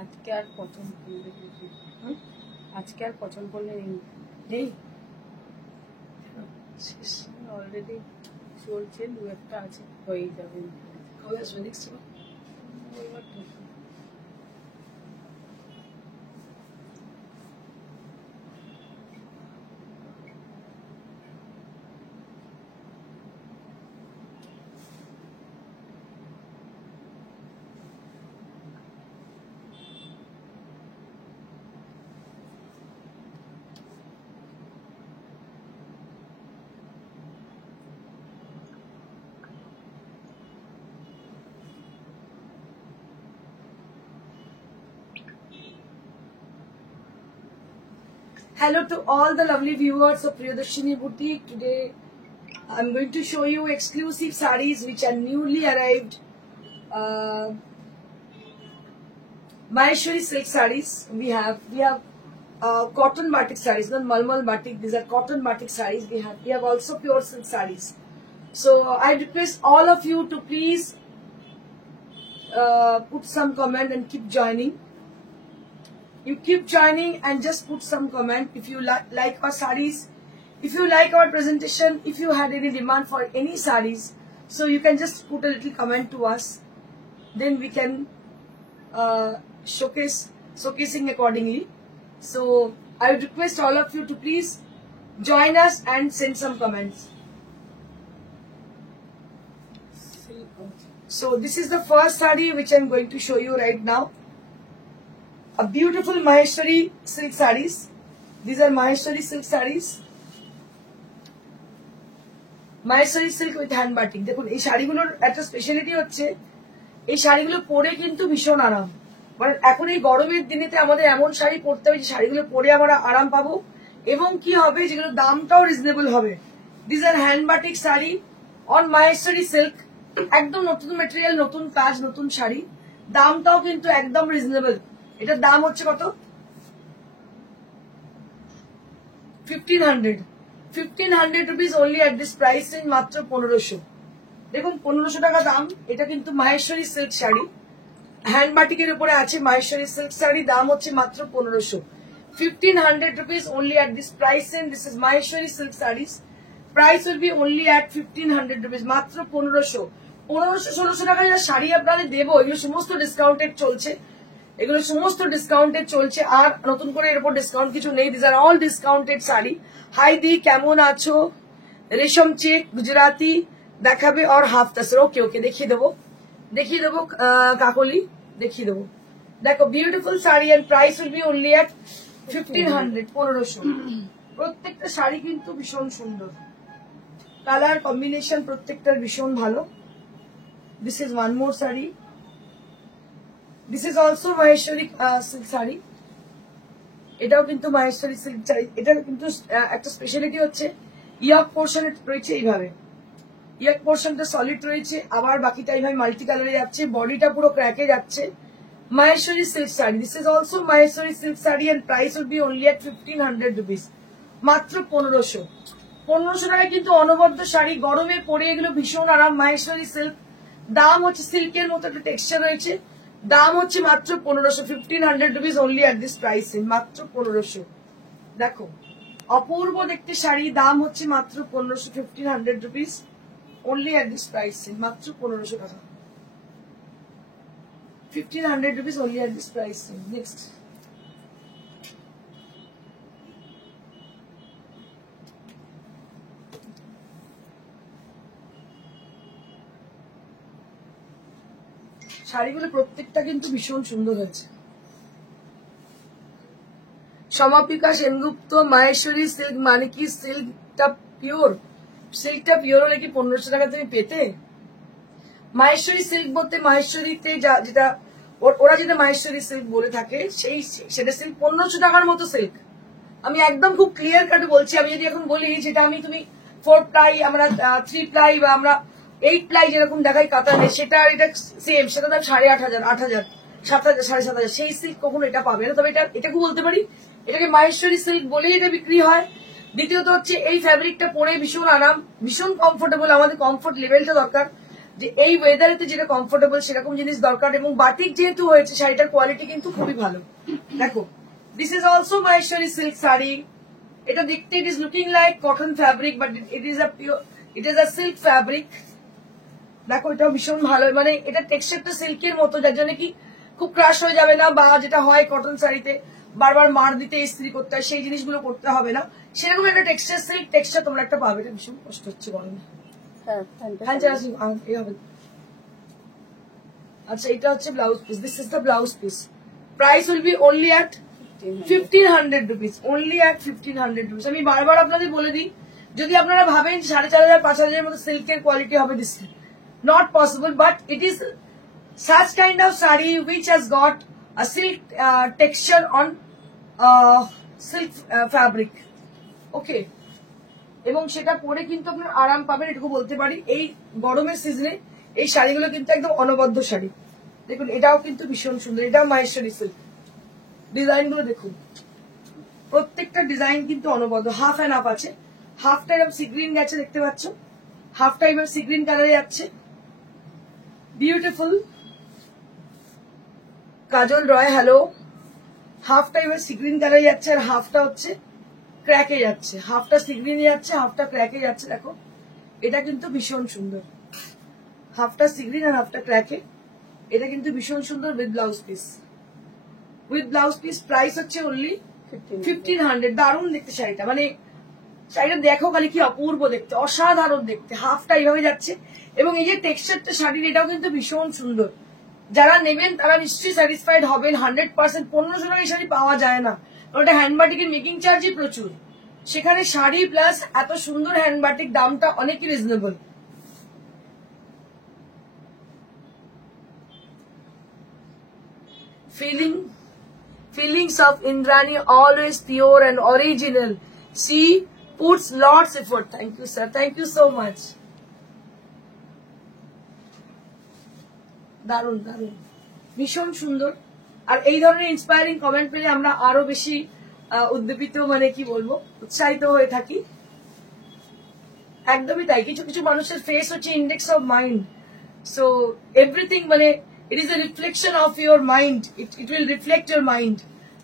আজকে আর পছন্দ করলে আজকে আর পছন্দ করলে নেই অলরেডি চলছে, দু একটা আছে, হয়েই যাবে। কবে আসবে next? Hello to all the lovely viewers of Priyadarshini Boutique. Today I'm going to show you exclusive sarees which are newly arrived. Maheshwari silk sarees. We have cotton batik sarees, not malmal batik. These are cotton batik sarees. We have also pure silk sarees. So I request all of you to please put some comment and keep joining. You keep joining and just put some comment if you like our sarees, if you like our presentation, if you had any demand for any sarees. So you can just put a little comment to us. Then we can showcasing accordingly. So I would request all of you to please join us and send some comments. So this is the first saree which I'm going to show you right now. A beautiful Maheshwari silk sarees. These are Maheshwari silk sarees. Maheshwari silk with hand batik. দেখুন এই শাড়িগুলোর একটা speciality হচ্ছে এই শাড়িগুলো পরে কিন্তু ভীষণ আরাম। মানে এখন এই গরমের দিনেতে আমাদের এমন শাড়ি পরতে হবে যে শাড়িগুলো পরে আমরা আরাম পাবো এবং কি হবে যেগুলো দামটাও রিজনেবল হবে। These are hand batik sari on Maheshwari silk. একদম নতুন ম্যাটেরিয়াল, নতুন কাজ, নতুন শাড়ি। দামটাও কিন্তু একদম রিজনেবল। এটার দাম হচ্ছে কত? 1500 rupees only at this price range, মাত্র 1500। দেখুন 1500 টাকা দাম। এটা কিন্তু মাহেশ্বরী সিল্ক শাড়ি, হ্যান্ড বাটিকের উপরে আছে মাহেশ্বরী সিল্ক শাড়ি, দাম হচ্ছে মাত্র 1500। 1500 rupees only at this price range. This is Maheshwari silk sarees. Price will be only at 1500 rupees, মাত্র 1500। 1500-1600 টাকা যা শাড়ি আপনাদের দেবো এগুলো সমস্ত ডিসকাউন্টেড চলছে, এগুলো সমস্ত ডিসকাউন্টেড চলছে, আর নতুন করে এর উপর ডিসকাউন্ট কিছু নেই। This are all discounted sari. Hi দি, কেমন আছো? রেশম চেক গুজরাতি দেখাবে আর হাফ তাসর। ওকে ওকে, দেখিয়ে দেবো কাকলি, দেখিয়ে দেবো। দেখো beautiful sari and price will be only at 1500, 1500। প্রত্যেকটা শাড়ি কিন্তু ভীষণ সুন্দর, কালার কম্বিনেশন প্রত্যেকটার ভীষণ ভালো। This is one more sari. This is also Maheshwari silk sari. এটাও কিন্তু Maheshwari silk শাড়ি। এটার কিন্তু একটা স্পেশালিটি হচ্ছে ইয়াক পোর্শন রয়েছে এইভাবে, ইয়াক পোর্শনটা সলিড রয়েছে, আবার বাকিটা এইভাবে মাল্টি কালারে যাচ্ছে, বডিটা পুরো ক্র্যাকে যাচ্ছে। Maheshwari silk sari. This is also Maheshwari silk sari and price will be only at 1500 rupees, মাত্র 1500। 1500 টাকায় কিন্তু অনবদ্য শাড়ি, গরমে পরে এগুলো ভীষণ আরাম। Maheshwari silk, দাম হচ্ছে সিল্কের মতো একটা টেক্সচার রয়েছে, দাম হচ্ছে মাত্র 1500। 1500 rupees only at this price, মাত্র 1500। দেখো অপূর্ব দেখতে শাড়ি, দাম হচ্ছে মাত্র 1500। 1500 rupees only at this price, মাত্র 1500 টাকা। 1500 rupees only at this price. Next, শাড়িগুলো প্রত্যেকটা কিন্তু ভীষণ সুন্দর হয়েছে। সমাপিকা সেনগুপ্ত, মাহেশ্বরী সিল্ক মানে কি সিল্কটা পিওর? সিল্কটা পিওর হলে কি 1500 টাকা তুমি পেতে? মাহেশ্বরী সিল্ক বলতে মাহেশ্বরীতে যেটা ওরা যেটা মাহেশ্বরী সিল্ক বলে থাকে সেটা সিল্ক 1500 টাকার মতো সিল্ক। আমি একদম খুব ক্লিয়ার কাট বলছি। আমি যদি এখন বলি যেটা আমি তুমি 4 প্লাই, আমরা 3 প্লাই বা আমরা 8 প্লাই যেরকম দেখাই কাতানে, সেটা আর এটা সেম, সেটা দাম 8500, 8000, 7000, 7500। সেই সিল্ক কখনো এটা পাবে না। তবে এটাকে বলতে পারি এটাকে মাহেশ্বরী সিল্ক বলেই এটা বিক্রি হয়। দ্বিতীয়ত হচ্ছে এই ফ্যাব্রিকটা পরে ভীষণ আরাম, ভীষণ কমফোর্টেবল। আমাদের কমফোর্ট লেভেলটা দরকার। যে এই ওয়েদারেতে যেটা কমফোর্টেবল সেরকম জিনিস দরকার, এবং বাটিক যেহেতু হয়েছে শাড়িটার কোয়ালিটি কিন্তু খুবই ভালো। দেখো, this is also Maheshwari silk sari. এটা দেখতে it is looking like cotton fabric, but it is a silk fabric. দেখো, এটাও ভীষণ ভালো, মানে এটা টেক্সচারটা সিল্কের মতো, যার জন্য কি খুব ক্রাশ হয়ে যাবে না, বা যেটা হয় কটন শাড়িতে বারবার মার দিতে ইস্ত্রি করতে হয়, সেই জিনিসগুলো করতে হবে না। সেরকম একটা টেক্সচার, সিল্ক টেক্সচার তোমরা একটা পাবে। এটা ভীষণ কষ্ট হচ্ছে গরমে। হ্যাঁ, আচ্ছা, এটা হচ্ছে blouse piece. This is the blouse piece. Price will be only at 1500 rupees, only at 1500 rupees. আমি বারবার আপনাদের বলে দিই, যদি আপনারা ভাবেন 4500 5000 মতো সিল্কের কোয়ালিটি হবে, this not possible, but it is such kind of saree which has got a silk texture on silk fabric. Okay, এবং সেটা পরে কিন্তু আপনার আরাম পাবেন, এটুকু বলতে পারি। এই গরমের সিজনে এই শাড়িগুলো কিন্তু একদম অনবদ্য শাড়ি। দেখুন, এটাও কিন্তু ভীষণ সুন্দর, এটাও মাহেশ্বরী সিল্ক। ডিজাইন গুলো দেখুন, প্রত্যেকটা ডিজাইন কিন্তু অনবদ্য। হাফ অ্যান্ড হাফ আছে, হাফটা এরকম সি গ্রিন গেছে দেখতে পাচ্ছ, হাফটা এবার সি গ্রিন কালারে যাচ্ছে, বিউটিফুল। কাজল রয়, হ্যালো। হাফটা এবার সি গ্রিন কালারে যাচ্ছে, আর হাফটা হচ্ছে ক্র্যাকে যাচ্ছে। হাফটা সি গ্রিনে যাচ্ছে, হাফটা ক্র্যাকে যাচ্ছে। দেখো, এটা কিন্তু ভীষণ সুন্দর, হাফটা সি গ্রিন আর হাফটা ক্র্যাকে। এটা কিন্তু ভীষণ সুন্দর with blouse piece. With blouse piece price হচ্ছে অনলি 1500। দারুণ দেখতে শাড়িটা, মানে শাড়িটা দেখো খালি কি অপূর্ব দেখতে, অসাধারণ দেখতে। হাফটা এইভাবে যাচ্ছে, এবং এই যে টেক্সচারটা শাড়ির, এটাও কিন্তু ভীষণ সুন্দর। যারা নেবেন তারা নিশ্চয়ই স্যাটিসফাইড হবেন 100%। 1500 টাকা এই শাড়ি পাওয়া যায় না, কারণ এটা হ্যান্ডবাটিকের মেকিং চার্জই প্রচুর। সেখানে শাড়ি প্লাস এত সুন্দর হ্যান্ডবাটিক, দামটা অনেকই reasonable. Feelings of Indrani always pure and original. She puts lots effort. Thank you, sir. Thank you so much. দারুণ দারুণ, ভীষণ সুন্দর। আর এই ধরনের ইন্সপায়ারিং কমেন্ট পেলে আমরা আরো বেশি উদ্দীপিত, মানে কি বলবো, উৎসাহিত হয়ে থাকি। একদমই তাই। কিছু কিছু মানুষের ফেস হচ্ছে index of mind. So everything, মানে it is a reflection of your mind. It will reflect your mind.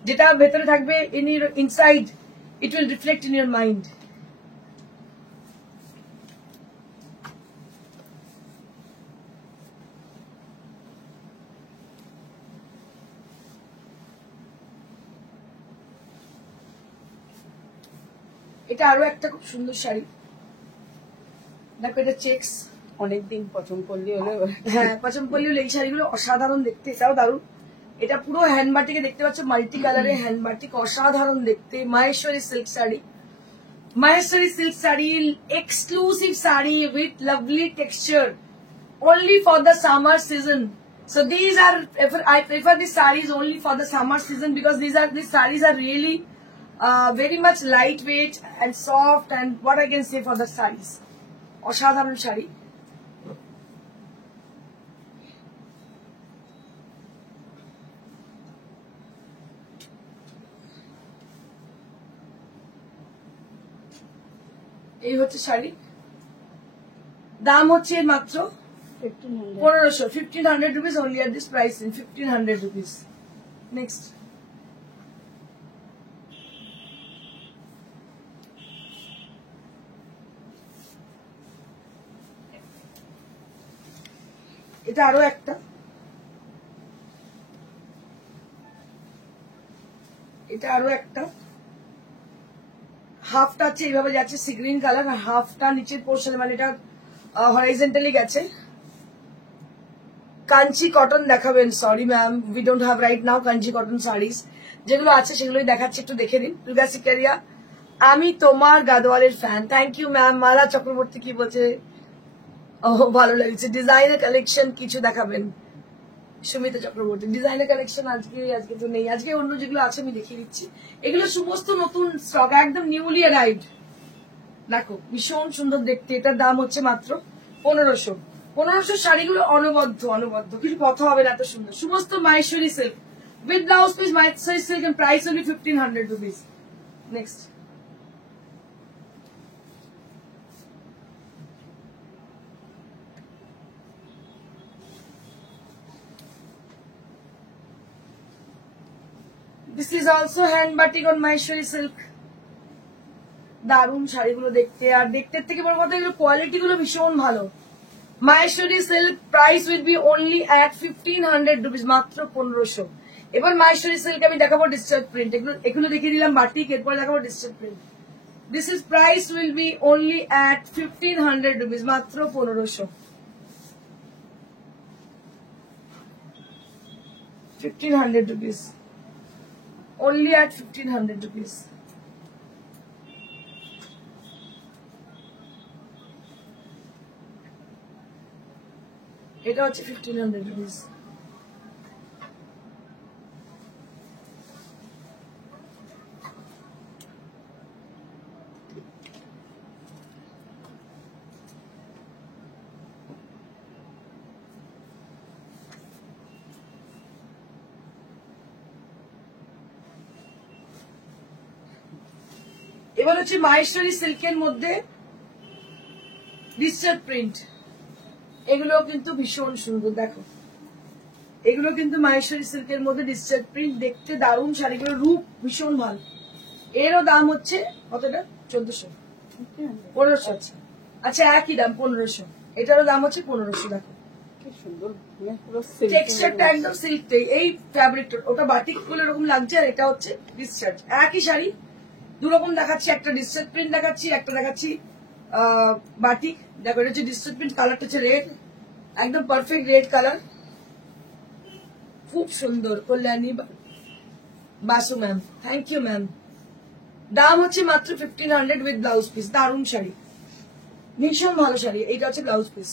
যেটা ভেতরে থাকবে in your inside, it will reflect in your mind. এটা আরো একটা খুব সুন্দর শাড়ি। দেখো, এটা চেক্স। অনেকদিন পছন্দ করলি হলে, হ্যাঁ, পছন্দ করলে এই শাড়িগুলো অসাধারণ দেখতে। এটাও দারুণ। এটা পুরো হ্যান্ডবাটিকে দেখতে পাচ্ছ, মাল্টি কালারে হ্যান্ডবাটিক, অসাধারণ দেখতে। Maheshwari silk sari, Maheshwari silk sari, exclusive sari with lovely texture, only for the summer season. So these are, I prefer these sarees only for the summer season, because these sarees are really very much lightweight and soft, and what I can say for the sarees, অসাধারণ শাড়ি। এই হচ্ছে শাড়ি, দাম হচ্ছে মাত্র 1500, 1500 rupees only at this price, in 1500 rupees. Next, এটা আরো একটা, এটা আরো একটা। হাফটা হচ্ছে এইভাবে যাচ্ছে সি গ্রিন কালার, আর হাফটা নিচের পোর্শনে, মানে এটা হরাইজেন্টালি গেছে। কাঞ্চি কটন দেখাবেন? Sorry ma'am, we don't have right now Kanchi cotton saris. যেগুলো আছে সেগুলোই দেখাচ্ছি, একটু দেখে নিন। দুর্গা সিকারিয়া, আমি তোমার গাদোয়ালের fan. Thank you ma'am. Mala Chakraborty কি বলছে? ও, ভালো লাগছে। ডিজাইনার কালেকশন কিছু দেখাবেন? সুমিতা চক্রবর্তী, ডিজাইনার কালেকশন আজকে তো নেই, আজকে অন্য যেগুলো আছে আমি দেখিয়ে দিচ্ছি। এগুলো সমস্ত নতুন স্টক, একদম নিউলি অ্যারাইভড। দেখো, ভীষণ সুন্দর দেখতে। এটার দাম হচ্ছে মাত্র 1500। 1500 শাড়িগুলো অনবদ্য, অনবদ্য, কিছু কথা হবে না, এত সুন্দর। সমস্ত Maheshwari silk with blouse piece, Maheshwari silk, and price only 1500 rupees. Next, this is also hand batik on Maheshwari silk. দারুণ শাড়িগুলো দেখতে, আর দেখতে থেকে বড় কথা এগুলো কোয়ালিটি গুলো ভীষণ ভালো। Maheshwari silk price will be only at 1500 rupees, মাত্র 1500। এবার মাহেশ্বরী সিল্ক আমি দেখাবো ডিজিটাল প্রিন্ট, এগুলো দেখিয়ে দিলাম বাটিক, এরপরে দেখাবো digital print. This is price will be only at 1500 rupees, মাত্র 1500। 1500 rupees, only at 1500 rupees. এটা হচ্ছে 1500 rupees। এবার হচ্ছে মাহেশ্বরী সিল্কের মধ্যে ডিজিটাল প্রিন্ট, এগুলো কিন্তু ভীষণ সুন্দর। দেখো এগুলো কিন্তু মাহেশ্বরী সিল্কের মধ্যে ডিজিটাল প্রিন্ট, দেখতে দারুণ শাড়িগুলো, রূপ ভীষণ ভালো। এরও দাম হচ্ছে কতটা? 1400, 1500। আচ্ছা আচ্ছা, একই দাম 1500। এটারও দাম হচ্ছে 1500। দেখো কি সুন্দর টেক্সচারটা একদম সিল্কটাই, এই ফ্যাব্রিকটা ওটা বাটিক গুলো এরকম লাগছে, আর এটা হচ্ছে ডিসচার্জ। একই শাড়ি দুরকম দেখাচ্ছি, একটা ডিসচার্জ প্রিন্ট দেখাচ্ছি, একটা দেখাচ্ছি বাটিক। দেখো এটা হচ্ছে ডিসচার্জ প্রিন্ট, কালারটা হচ্ছে রেড, একদম পারফেক্ট রেড কালার, খুব সুন্দর। Kalyani Basu ma'am, thank you ma'am. দাম হচ্ছে মাত্র 1500 উইথ ব্লাউজ পিস। দারুণ শাড়ি, ভীষণ ভালো শাড়ি। এইটা হচ্ছে blouse piece,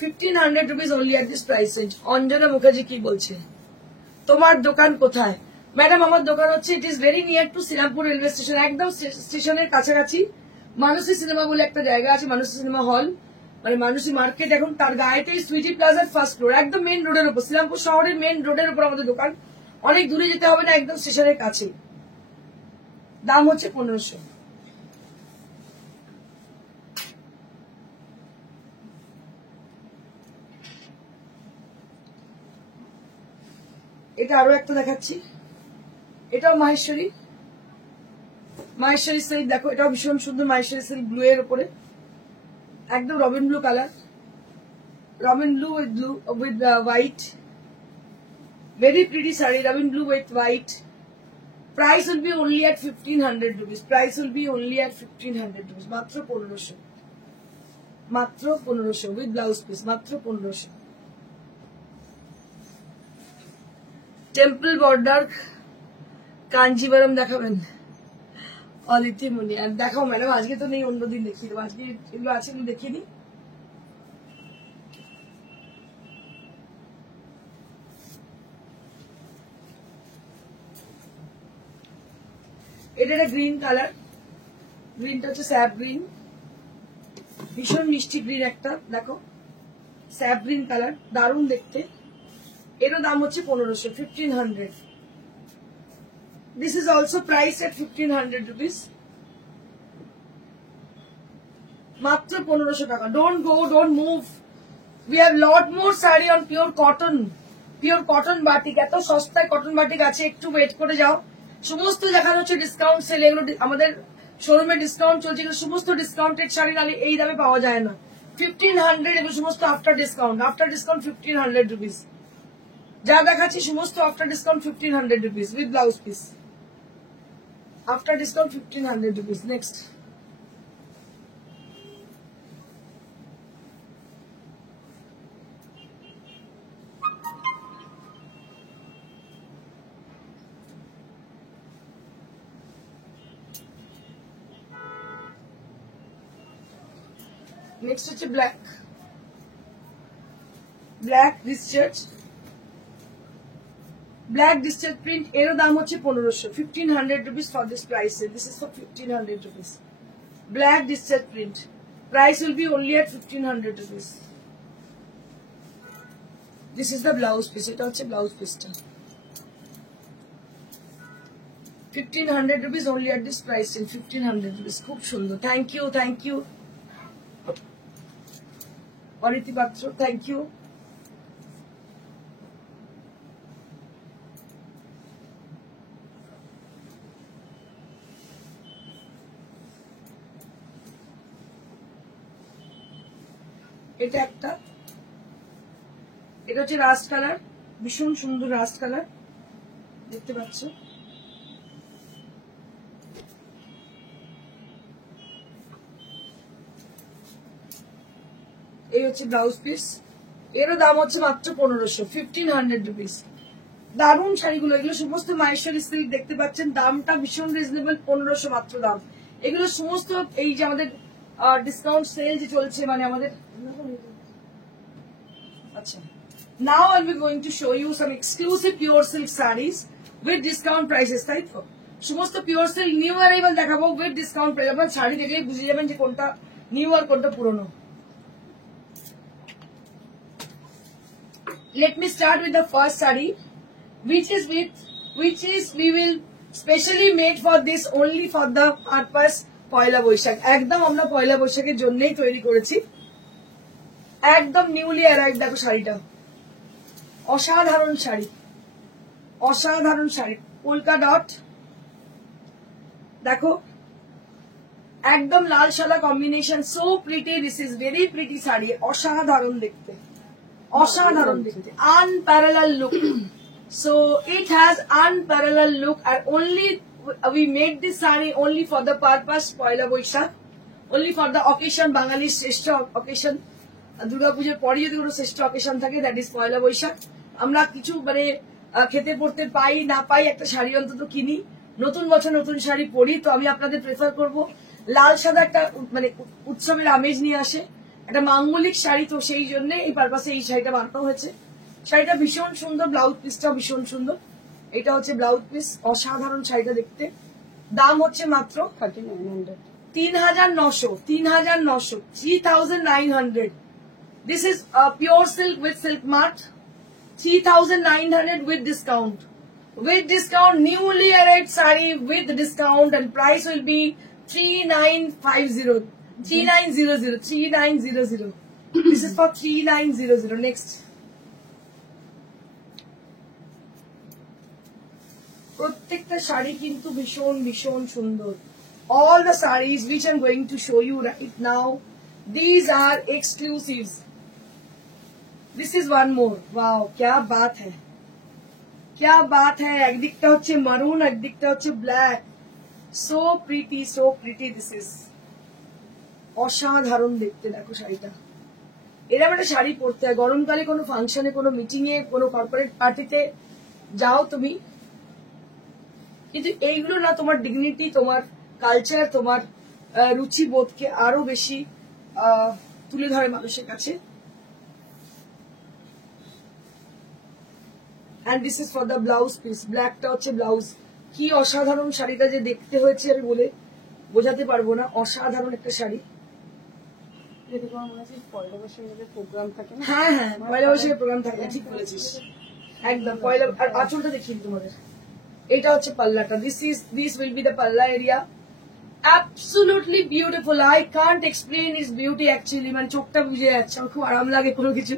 1500 rupees only at this price range. Anjana Mukherjee কি বলছে, তোমার দোকান কোথায়? ম্যাডাম আমার দোকান হচ্ছে, it is very near to Srirampur railway station, একদম স্টেশনের কাছাকাছি। মানসী সিনেমা বলে একটা জায়গা আছে, মানসী সিনেমা হল, মানে মানসী মার্কেট, এখন তার গায়েতেই সুইটি প্লাজার ফার্স্ট ফ্লোর, একদম মেন রোডের উপর, শ্রীরামপুর শহরের মেন রোডের উপর আমাদের দোকান। অনেক দূরে যেতে হবে না, একদম স্টেশনের কাছে। দাম হচ্ছে 1500। এটা আরো একটা দেখাচ্ছি, এটাও মাহেশ্বরী, মাহেশ্বরী সিল্ক। দেখো এটাও ভীষণ সুন্দর, মাহেশ্বরী সিল্ক ব্লু এর উপরে, একদম Robin blue colour, Robin blue with white, very pretty sari, Robin blue with white. Price will be only at 1500 rupees, price will be only at 1500 rupees, মাত্র 1500, মাত্র 1500 উইথ ব্লাউজ পিস, মাত্র 1500। টেম্পল বর্ডার কাঞ্জিবরম দেখাবেন? অদিতি মুনি, আর দেখাও ম্যাডাম, আজকে তো নেই, অন্যদিন দেখিয়ে দেবো। আজকে এগুলো আছে, এগুলো দেখিয়ে দিই। এটা একটা গ্রিন কালার, গ্রিনটা হচ্ছে স্যাপ গ্রিন, ভীষণ মিষ্টি গ্রিন একটা। দেখো স্যাপ গ্রিন কালার, দারুণ দেখতে। এরও দাম হচ্ছে 1500, 1500। This is also priced at 1500 rupees. মাত্র 1500 টাকা। Don't go, don't move. We have lot more saree on pure cotton. Pure cotton batik, এত সস্তায় কটন বাটিক আছে, একটু ওয়েট করে যাও। সমস্ত দেখানো হচ্ছে ডিসকাউন্ট সেল, এগুলো আমাদের শোরুমে ডিসকাউন্ট চলছে, এগুলো সমস্ত ডিসকাউন্টেড শাড়ি, নালে এই দামে পাওয়া যায় না। 1500, এগুলো সমস্ত আফটার ডিসকাউন্ট, 1500 রুপিস। যা দেখাচ্ছি সমস্ত after discount 1500 rupees with blouse piece, after discount 1500 rupees. Next next হচ্ছে black, black discharge, black discharge print. এরও দাম হচ্ছে 1500, 1500 rupees for this price. This is for 1500 rupees. Black discharge print. Price will be only at 1500 rupees. This is the blouse piece. এটা হচ্ছে blouse piece টা। 1500 rupees only at this price. In 1500 rupees. খুব সুন্দর। Thank you, thank you. অরিতি পাত্র, thank you. এটা একটা, এটা হচ্ছে রাস্ট কালার, ভীষণ সুন্দর রাস্ট কালার, দেখতে পাচ্ছ। এই হচ্ছে ব্লাউজ পিস, এরও দাম হচ্ছে মাত্র 1500, 1500 রুপিস। দারুণ শাড়িগুলো, এগুলো সমস্ত মাহেশ্বরী সিল্ক, দেখতে পাচ্ছেন দামটা ভীষণ রিজনেবল, 1500 মাত্র দাম। এগুলো সমস্ত এই যে আমাদের ডিসকাউন্ট সেল যে চলছে, মানে আমাদের আচ্ছা। Now I'll be going to show you some exclusive pure silk sarees with discount prices, তাই তো? সমস্ত পিওর সিল্ক নিউ অ্যারাইভাল দেখাবো উইথ ডিসকাউন্ট প্রাইস। আপনার শাড়ি দেখলেই বুঝে যাবেন যে কোনটা নিউ আর কোনটা পুরনো। Let me start with the first saree, which is we will specially made for this, only for the purpose Poila Boishakh. একদম আমরা পয়লা বৈশাখের জন্যই তৈরি করেছি, একদম নিউলি অ্যারাইভ। দেখো শাড়িটা অসাধারণ শাড়ি, অসাধারণ শাড়ি, পোলকা ডট, দেখো একদম লাল সাদা combination, so pretty, this is very pretty sari, অসাধারণ দেখতে, অসাধারণ দেখতে, unparalleled look. So it has unparalleled look, and only we made this saree only for the purpose Poila Boishakh, only for the occasion, বাঙালির শ্রেষ্ঠ occasion, দুর্গাপূজার পরে যদি কোনো শ্রেষ্ঠ occasion থাকে, that is পয়লা বৈশাখ। আমরা কিছু মানে খেতে পড়তে পাই না পাই, একটা শাড়ি অন্তত কিনি, নতুন বছর নতুন শাড়ি পরি। তো আমি আপনাদের প্রেফার করব লাল সাদা একটা মানে উৎসবের আমেজ নিয়ে আসে, একটা মাঙ্গলিক শাড়ি, তো সেই জন্য এই পারপাসে এই শাড়িটা বানানো হয়েছে। শাড়িটা ভীষণ সুন্দর, ব্লাউজ পিসটাও ভীষণ সুন্দর। এটা হচ্ছে ব্লাউজ পিস, অসাধারণ শাড়িটা দেখতে। দাম হচ্ছে মাত্র 3900, 3900, 3900, This is pure silk with silk mat, 3900 with discount. With discount, newly arrived saree with discount, and price will be 3950, 3900, 3900. This is for 3900. Next. প্রত্যেকটা শাড়ি কিন্তু ভীষণ ভীষণ সুন্দর। All the sarees which I'm going to show you right now, these are exclusives. This is one more. Wow, क्या बात है, क्या बात है। একদিকটা হচ্ছে মারুন, একদিকটা হচ্ছে black, so pretty, so pretty. This is অসাধারণ দেখতে। দেখো শাড়িটা, এরকম একটা শাড়ি পরতে হয় গরমকালে, কোনো ফাংশনে, কোনো মিটিং এ, কোনো কর্পোরেট পার্টিতে যাও তুমি, কিন্তু এইগুলো না তোমার ডিগনিটি, তোমার কালচার, তোমার রুচিবোধকে আরো বেশি তুলে ধরে মানুষের কাছে। And this is for the blouse piece, ব্ল্যাকটা হচ্ছে ব্লাউজ। কি অসাধারণ শাড়িটা যে দেখতে হয়েছে আমি বলে বোঝাতে পারবো না, অসাধারণ একটা শাড়ি। যদি তোমার মনে হচ্ছে পয়লা বৈশাখের প্রোগ্রাম থাকে না? হ্যাঁ হ্যাঁ, পয়লা বৈশাখের প্রোগ্রাম থাকে, ঠিক বলেছিস একদম। পয়লা, আর আঁচলটা দেখিয়ে তোমাদের, এটা হচ্ছে পাল্লাটা। দিস উইল বি দ্য পাল্লা area, absolutely beautiful. I can't explain it's beauty actually, মানে চোখটা বুঝে যাচ্ছে, আমার খুব আরাম লাগে কোনো কিছু,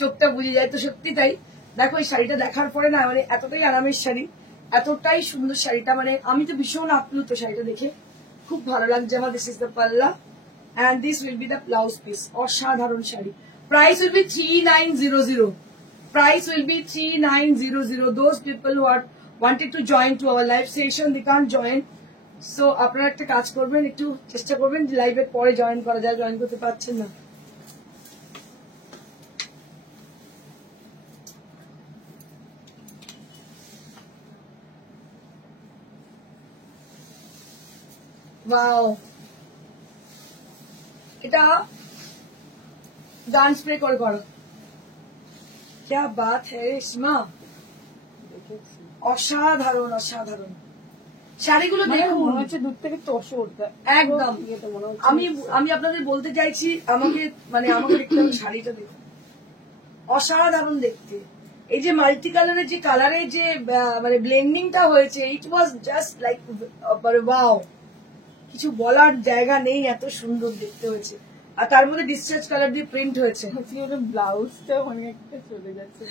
চোখটা বুঝে যায়, তো সত্যি তাই। দেখো এই শাড়িটা দেখার পরে না, মানে এতটাই আরামের শাড়ি, এতটাই সুন্দর শাড়িটা, মানে আমি তো ভীষণ আপ্লুত শাড়িটা দেখে, খুব ভালো লাগছে আমার। দিস ইজ দ্য পাল্লা and this will be the blouse piece. অসাধারণ sari. Price will be 3900. Price will be 3900. Those people who are wanted to join to our live session, they can't join. So আপনারা একটা কাজ করবেন, একটু চেষ্টা করবেন যে লাইভের পরে জয়েন করা যায়, জয়েন করতে পারছেন না। Wow. এটা গান স্প্রে করে করো, क्या बात है রেশমা, অসাধারণ অসাধারণ শাড়িগুলো দেখুন, মনে হচ্ছে দূর থেকে তসর একদম। আমি আপনাদের বলতে চাইছি, আমাকে দেখতে হবে শাড়িটা দেখুন, অসাধারণ দেখতে। এই যে মাল্টি কালারের যে কালারের যে মানে ব্লেন্ডিংটা হয়েছে, ইট ওয়াজ জাস্ট লাইক ওয়াও, কিছু বলার জায়গা নেই, এত সুন্দর দেখতে হয়েছে। আর তার মধ্যে ডিসচার্জ কালার দিয়ে প্রিন্ট হয়েছে। ব্লাউজটা অনেকটা চলে যাচ্ছে,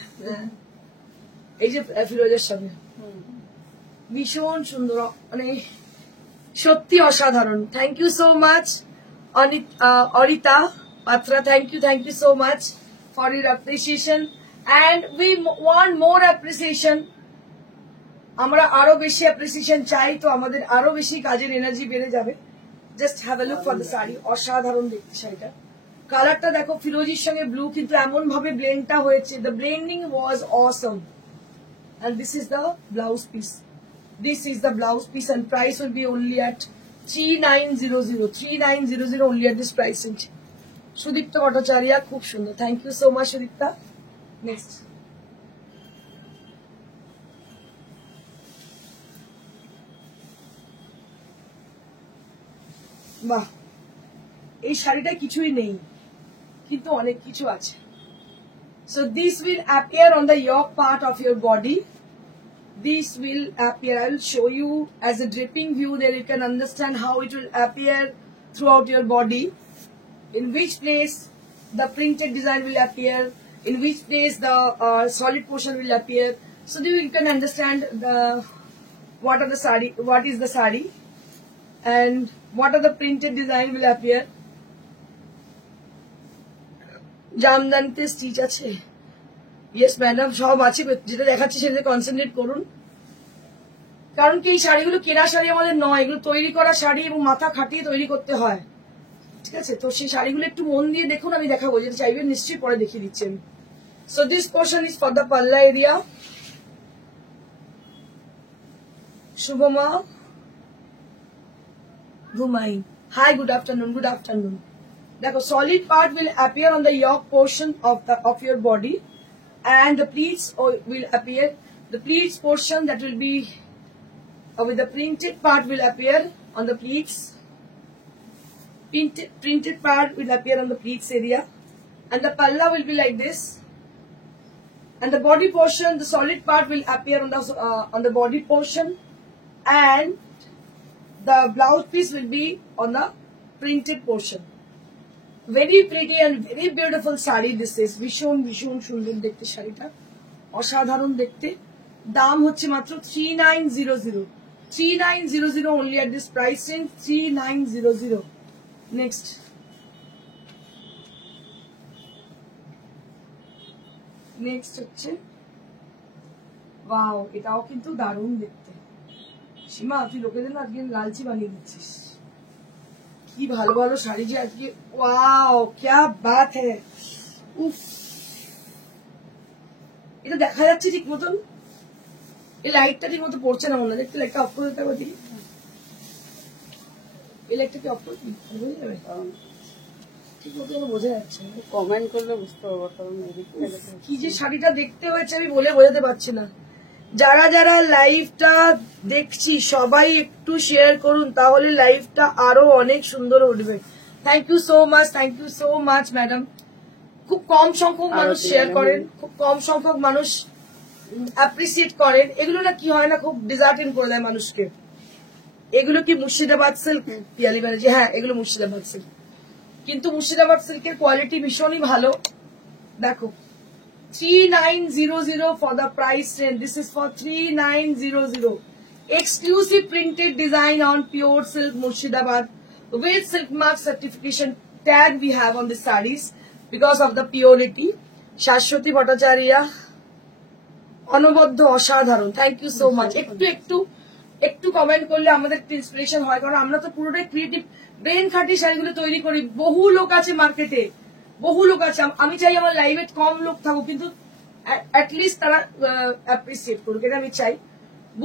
এই যে ফিরোজের সঙ্গে ভীষণ সুন্দর, মানে সত্যি অসাধারণ। Thank you so much Arita Patra, thank you so much for your appreciation, and we want more appreciation. আমরা আরো বেশি অ্যাপ্রিসিয়েশন চাই, তো আমাদের আরো বেশি কাজের এনার্জি বেড়ে যাবে। Just have a look for the sari, অসাধারণ দেখতে শাড়িটা। কালারটা দেখো ফিরোজির সঙ্গে ব্লু, কিন্তু এমন ভাবে ব্লেন্ডটা হয়েছে, the blending was Assam. And this is the blouse piece. This is the blouse piece, and price will be only at 3900. 3900 only at this price range. Sudipta Bhattacharya, khub sundar. Thank you so much, Sudipta. Next. বাহ, এই শাড়িটা কিছুই নেই, কিন্তু অনেক কিছু আছে। So this will appear on the yoke part of your body. This will appear, I will show you as a dripping view, there you can understand how it will appear throughout your body. In which place the printed design will appear, in which place the solid portion will appear. So that you can understand what is the sari, and what are the printed design will appear. জামদানিতে stitch আছে, yes madam, সব আছে, যেটা দেখাচ্ছি সেটা concentrate করুন। কারণ কি এই শাড়িগুলো কেনা শাড়ি আমাদের নয়, এগুলো তৈরি করা শাড়ি এবং মাথা খাটিয়ে তৈরি করতে হয়, ঠিক আছে? তো সেই শাড়িগুলো একটু মন দিয়ে দেখুন, আমি দেখাবো, যেটা চাইবেন নিশ্চয়ই পরে দেখিয়ে দিচ্ছি আমি। So this portion is for the পাল্লা এরিয়া। শুভমা ঘুমাই, hi, good afternoon, good afternoon. দেখো, solid part will appear on the yoke portion of your body, and the pleats will appear. The pleats portion that will be with the printed part will appear on the pleats. Printed part will appear on the pleats area, and the palla will be like this. And the body portion, the solid part will appear on the body portion, and the blouse piece will be on the printed portion. Very pretty and very beautiful sari this is. ভীষণ ভীষণ সুন্দর দেখতে শাড়িটা, অসাধারণ দেখতে। দাম হচ্ছে মাত্র 3900। 3900 only at this price range, 3900. Next, হচ্ছে ওয়াও, এটাও কিন্তু দারুণ দেখতে। সীমা, তুই লোকেদের না আজকে লালচি বানিয়ে দিচ্ছিস। কি ভালো ভালো শাড়ি যে আজকে, ওয়াও ক্যা বাত হ্যায়। উফ, এটা দেখা যাচ্ছে ঠিক মতন? এই লাইটটা ঠিক মতো পড়ছে না মনে হয়, দেখতে লাইটটা অফ করে দিতে পারবি? এই লাইটটা কি অফ করে দিবি? বুঝে যাবে, ঠিক মতো বোঝা যাচ্ছে না। কমেন্ট করলে বুঝতে পারবো, কারণ কি যে শাড়িটা দেখতে হয়েছে আমি বলে বোঝাতে পারছি না। যারা যারা লাইভটা দেখছি সবাই একটু শেয়ার করুন, তাহলে লাইভটা আরো অনেক সুন্দর উঠবে। Thank you so much madam. খুব কম সংখ্যক মানুষ শেয়ার করেন, খুব কম সংখ্যক মানুষ অ্যাপ্রিসিয়েট করেন। এগুলো না কি হয় না, খুব ডিজার্টেন করে দেয় মানুষকে। এগুলো কি মুর্শিদাবাদ সিল্ক? পিয়ালি ব্যানার্জি, হ্যাঁ এগুলো মুর্শিদাবাদ সিল্ক, কিন্তু মুর্শিদাবাদ সিল্কের কোয়ালিটি ভীষণই ভালো। দেখো, 3900 for the price range. This is for 3900. Exclusive printed design on pure silk Murshidabad with silk mark certification tag we have on the sarees because of the purity. Shashwati Bhattacharya, অনবদ্য অসাধারণ, thank you so much. একটু comment করলে আমাদের inspiration হয়, কারণ আমরা তো পুরোটাই ক্রিয়েটিভ ব্রেন খাটিয়ে শাড়িগুলো তৈরি করি। বহু লোক আছে মার্কেটে, বহু লোক আছে। আমি চাই আমার লাইভে কম লোক থাকুক, কিন্তু অ্যাটলিস্ট তারা অ্যাপ্রিসিয়েট করুক, এটা আমি চাই।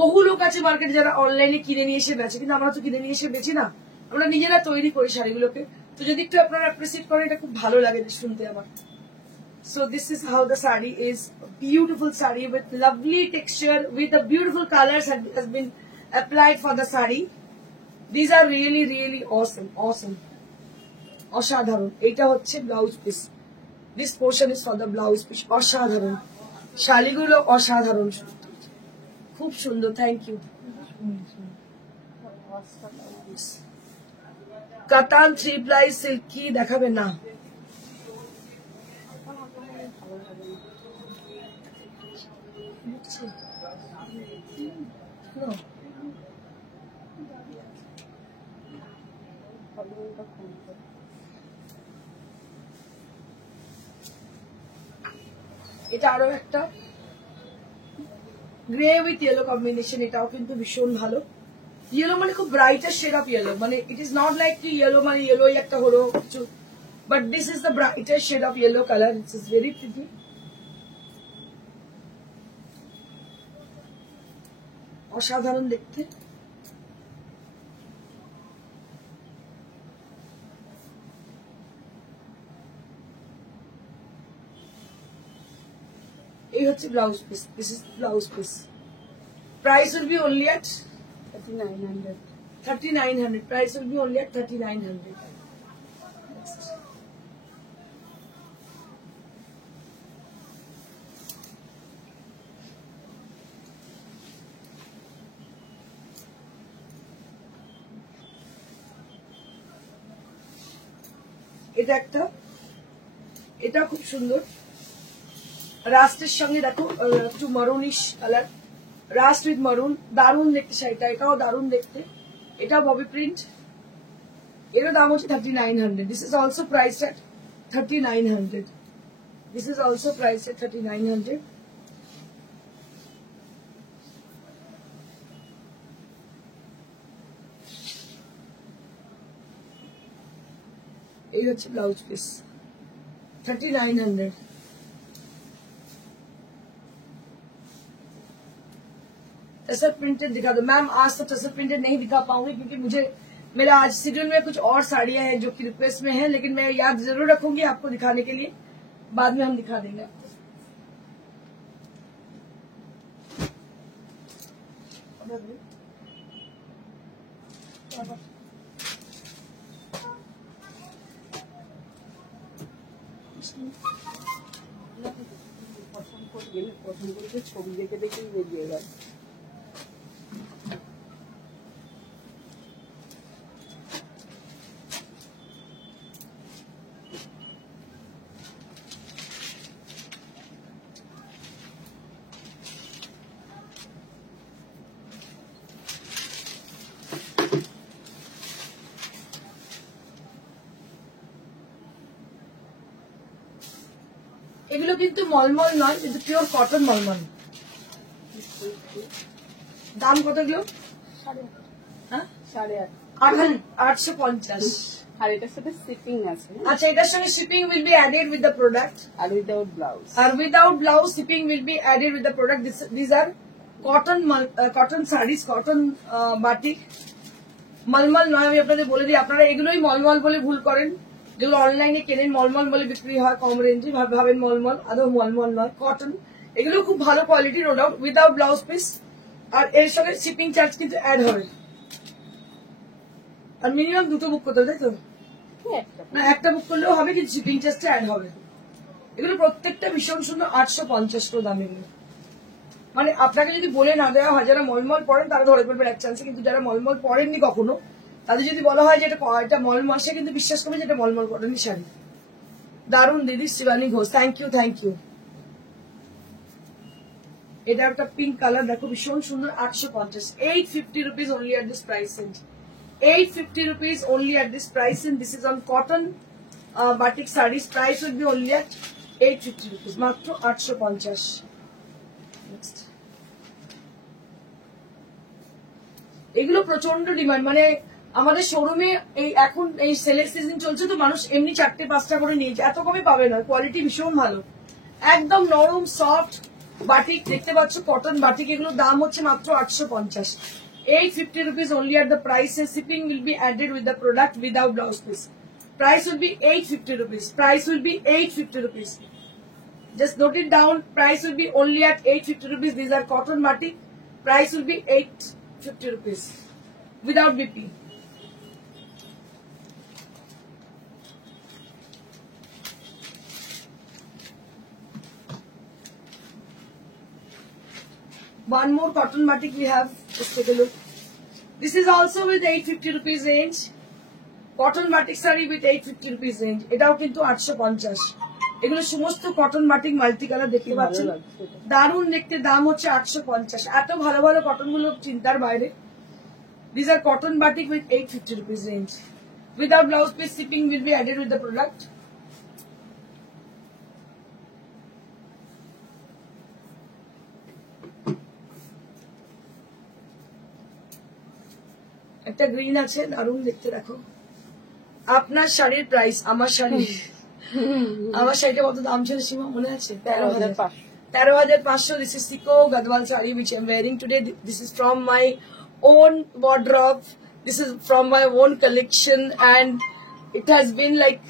বহু লোক আছে মার্কেটে যারা অনলাইনে কিনে নিয়ে এসে বেচে, কিন্তু আমরা তো কিনে নিয়ে এসে বেচি না, আমরা নিজেরা তৈরি করি শাড়িগুলোকে। তো যদি একটু আপনারা অ্যাপ্রিসিয়েট করেন, এটা খুব ভালো লাগে শুনতে আমার। So this is how the sari is. Beautiful sari with lovely texture, with the beautiful colors has been applied for the sari. These are really really awesome. অসাধারণ। এইটা হচ্ছে blouse piece. This portion is for the blouse piece. অসাধারণ শাড়িগুলো, অসাধারণ, খুব সুন্দর। Thank you. কাতান 3 ply silk কি দেখাবে না? এটা আরো একটা গ্রে উইথ ইয়েলো কম্বিনেশন, এটাও কিন্তু ভীষণ ভালো। ইয়েলো মানে খুব ব্রাইটার শেড অফ ইয়েলো, মানে ইট ইজ নট লাইক কি ইয়েলো মানে ইয়েলোই একটা হলো কিছু, but this is the brighter shade of yellow colour. It's is very pretty. অসাধারণ দেখতে। এই হচ্ছে blouse piece, this is blouse piece. Price will be only at 3900. 3900. Price will be only at 3900. এটা একটা, এটা খুব সুন্দর রাস্টের সঙ্গে দেখো একটু মারুনিশ কালার, রাস্ট উইথ মারুন, দারুণ দেখতে শাড়িটা, এটাও দারুণ দেখতে। এটা ববি প্রিন্ট, এর দাম হচ্ছে 3900. This is also priced at 3900. This is also priced at 3900. এই হচ্ছে ব্লাউজ পিস 3900. टसर प्रिंटेड दिखा दो मैम। आज तो टसर प्रिंटेड नहीं दिखा पाऊंगी क्योंकि मुझे मेरा आज शेड्यूल में कुछ और साड़ियां हैं जो कि रिक्वेस्ट में है, लेकिन मैं याद जरूर रखूंगी आपको दिखाने के लिए, बाद में हम दिखा देंगे आपको। পছন্দ করতে ছবি দেখে দেখেই বেরিয়ে গেল। এগুলো কিন্তু মলমল নয়, কিন্তু পিওর কটন মলমল। দাম কত এগুলো? 850। আর এটার সাথে শিপিং আছে। আচ্ছা, এটার সঙ্গে shipping will be added with the product, আর উইদাউট ব্লাউজ। আর without blouse shipping will be added with the product. This are cotton cotton saris, cotton batik, মলমল নয়। আমি আপনাদের বলে দিই, আপনারা এগুলোই মলমল বলে ভুল করেন, যেগুলো অনলাইনে কেনেন মলমল বলে বিক্রি হয় কম রেঞ্জে, ভাবেন মলমল, আদৌ মলমল নয়, কটন। এগুলো খুব ভালো quality, no doubt, without blouse piece. আর এর সঙ্গে শিপিং চার্জ কিন্তু অ্যাড হবে। আর মিনিমাম দুটো বুক করতে হবে, তাই তো? না, একটা বুক করলেও হবে, কিন্তু শিপিং চার্জটা অ্যাড হবে। এগুলো প্রত্যেকটা ভীষণ সুন্দর, 850 করে দাম এগুলো। মানে আপনাকে যদি বলে না দেওয়া হয়, যারা মলমল পড়েন তারা ধরে ফেলবেন এক চান্সে, কিন্তু যারা মলমল পড়েননি কখনো, তাদের যদি বলা হয় যে এটা মলমল, সে কিন্তু বিশ্বাস করবে যে এটা মলমল কটনের শাড়ি। দারুণ দিদি, Shivani Ghosh, thank you, thank you. এটা একটা পিঙ্ক কালার, দেখো ভীষণ সুন্দর, 850। 850 rupees only at this price range. 850 rupees only at this price range. This is on cotton batik sarees. Price will be only at 850 rupees. মাত্র 850। Next. এগুলো প্রচন্ড demand, মানে আমাদের শোরুমে এই এখন এই সেলের সিজন চলছে, তো মানুষ এমনি 4-5টা করে নিয়েছে, এত কমে পাবে না। কোয়ালিটি ভীষণ ভালো, একদম নরম সফট বাটিক, দেখতে পাচ্ছ কটন বাটিক। এগুলোর দাম হচ্ছে মাত্র 850। 850 rupees only at the price, and shipping will be added with the product without blouse piece. Price will be 850 rupees. Price will be 850 rupees. Just note it down. Price will be only at 850 rupees. These are cotton batik. Price will be 850 rupees without BP. One more cotton batik we have. Let's take a look. This is also with 850 rupees range. Cotton batik saree with 850 rupees range. এটাও কিন্তু 850। এগুলো সমস্ত cotton batik multi colour, দেখতে পাচ্ছেন দারুণ দেখতে। দাম হচ্ছে 850। এত ভালো ভালো কটন গুলো চিন্তার বাইরে। These are cotton batik with 850 rupees range. Without blouse piece, shipping will be added with the product. একটা গ্রিন আছে, দারুণ দেখতে। দেখো আপনার শাড়ির প্রাইস, আমার শাড়ি, আমার শাড়িটা কত দাম ছিল সীমা মনে আছে? 13,500. 13,500. This is Siko Gadwal sari which I'm wearing today. This is from my own wardrobe. This is from my own collection, and it has been like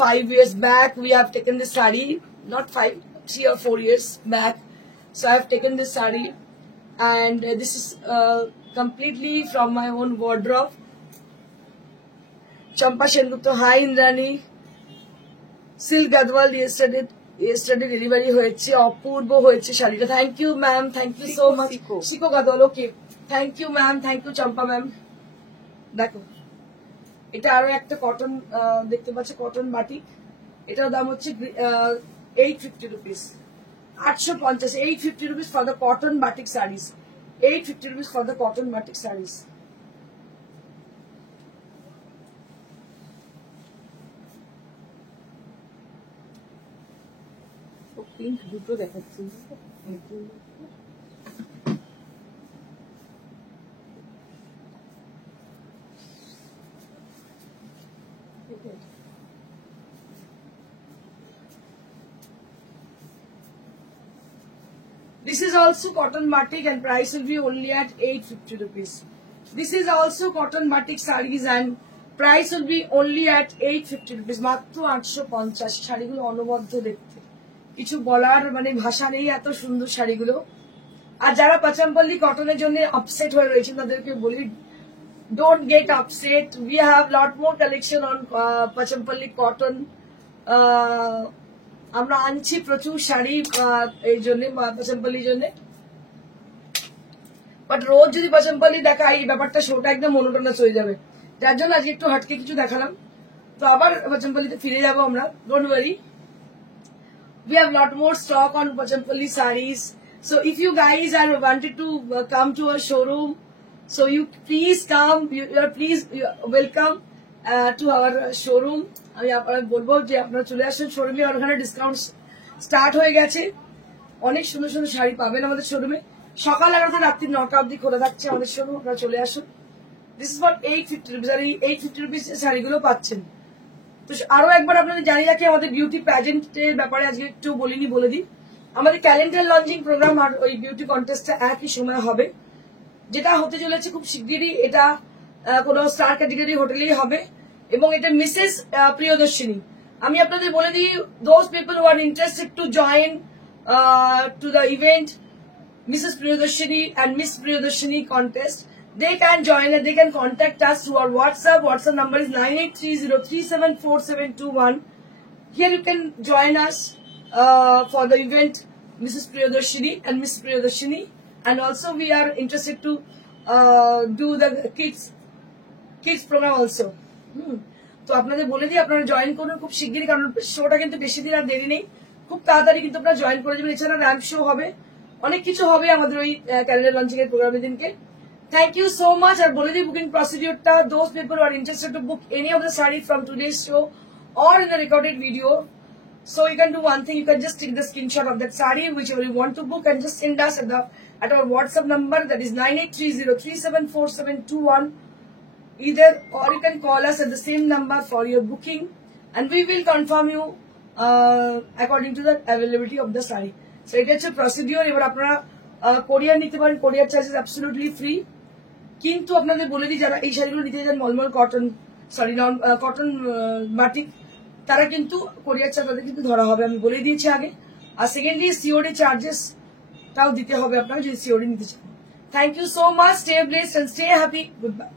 5 years back. We have taken this sari, not 5, 3 or 4 years back. So I have taken this sari, and this is completely from my own wardrobe. Champa Sengupta, hi Indrani. Silk Gadwal yesterday delivery হয়েছে, অপূর্ব হয়েছে শাড়িটা। Thank you ma'am, thank you so much. শিকো Gadwal, okay, thank you ma'am, thank you Champa ma'am. দেখো এটা আরো একটা cotton দেখতে পাচ্ছ, কটন বাটিক। এটার দাম হচ্ছে 850 rupees, 850, 850 rupees for the cotton batik sarees, 850 rupees for the cotton batik sarees. Pink দুটো দেখাচ্ছি। This is also cotton batik and price will be only at 850 rupees. This is also cotton batik sarees and price will be only at 850 rupees. মাত্র 850। শাড়িগুলো অনবদ্য দেখতে, কিছু বলার মানে ভাষা নেই, এত সুন্দর শাড়িগুলো। আর যারা পাচামপল্লী কটনের জন্য আপসেট হয়ে রয়েছেন তাদেরকে বলি, don't get upset. We have lot more collection on Pachampalli cotton. আমরা আনছি প্রচুর শাড়ি এই জন্য, পাচামপল্লির জন্য। বাট রোজ যদি পাচামপল্লি দেখাই এই ব্যাপারটা শোটা একদম মনোটোনাস হয়ে যাবে, যার জন্য আজকে একটু হাটকে কিছু দেখালাম। তো আবার পাচামপল্লিতে ফিরে যাবো আমরা, don't worry. We have lot more stock on Pachampalli sarees. So if you guys are wanted to come to our showroom, so you please come. You are please welcome to our showroom. আমি আপনাদের বলবো যে আপনারা চলে আসুন শোরুমে, আর ওখানে discount start হয়ে গেছে। অনেক সুন্দর সুন্দর শাড়ি পাবেন আমাদের শোরুমে। সকাল 11টা রাত্রি 9টা অবধি খোলা থাকছে আমাদের শোরুম, আপনারা চলে আসুন। দিস ইজ ফর 850 রুপিস, আর এই 850 রুপিস শাড়িগুলো পাচ্ছেন। তো আরো একবার আপনাদের জানিয়ে রাখি আমাদের বিউটি প্যাজেন্টের ব্যাপারে আজকে একটু বলিনি, বলে দিই। আমাদের ক্যালেন্ডার লঞ্চিং প্রোগ্রাম আর ওই বিউটি কন্টেস্টটা একই সময় হবে, যেটা হতে চলেছে খুব শিগগিরই। এটা কোনো স্টার ক্যাটেগরি হোটেলেই হবে এবং এটা মিসেস প্রিয়দর্শিনী। আমি আপনাদের বলে দিই, those people who R interested to join to the event Mrs. Priyadarshini and Miss Priyadarshini contest, they can join and they can contact us through our WhatsApp. WhatsApp number is 9830374721. Here you can join us for the event Mrs. Priyadarshini and Miss Priyadarshini, and also we are interested to do the kids program also. তো আপনাদের বলে দিই আপনারা join করুন খুব শিগগিরই, কারণ শোটা কিন্তু বেশি দিন আর দেরি নেই, খুব তাড়াতাড়ি কিন্তু আপনারা জয়েন করে যাবেন। এছাড়া র্যাম্প শো হবে, অনেক কিছু হবে আমাদের ওই ক্যালেন্ডার লঞ্চিং এর প্রোগ্রামের দিনকে। Thank you so much. আর বলে দিই বুকিং প্রসিডিউরটা, those people are interested to book any of the sari from today's show or in the recorded video, so you can do one thing, you can just take the screenshot of that saree whichever you want to book and just send us at our WhatsApp number, that is 9830374721 either, or you can call us at the same number for your booking and we will confirm you according to the availability of the saree. So এটা হচ্ছে procedure. এবার আপনারা কোরিয়ার নিতে পারেন, কোরিয়ার charge is absolutely free. কিন্তু আপনাদের বলে দিই, যারা এই শাড়িগুলো নিতে চান মলমল cotton, sorry non cotton batik, তারা কিন্তু কোরিয়ার চার্জ তাদের কিন্তু ধরা হবে, আমি বলে দিয়েছি আগে। আর সেকেন্ডলি সিওডি চার্জেসটাও দিতে হবে আপনারা যদি সিওডি নিতে চান। Thank you so much, stay blessed and stay happy, good bye.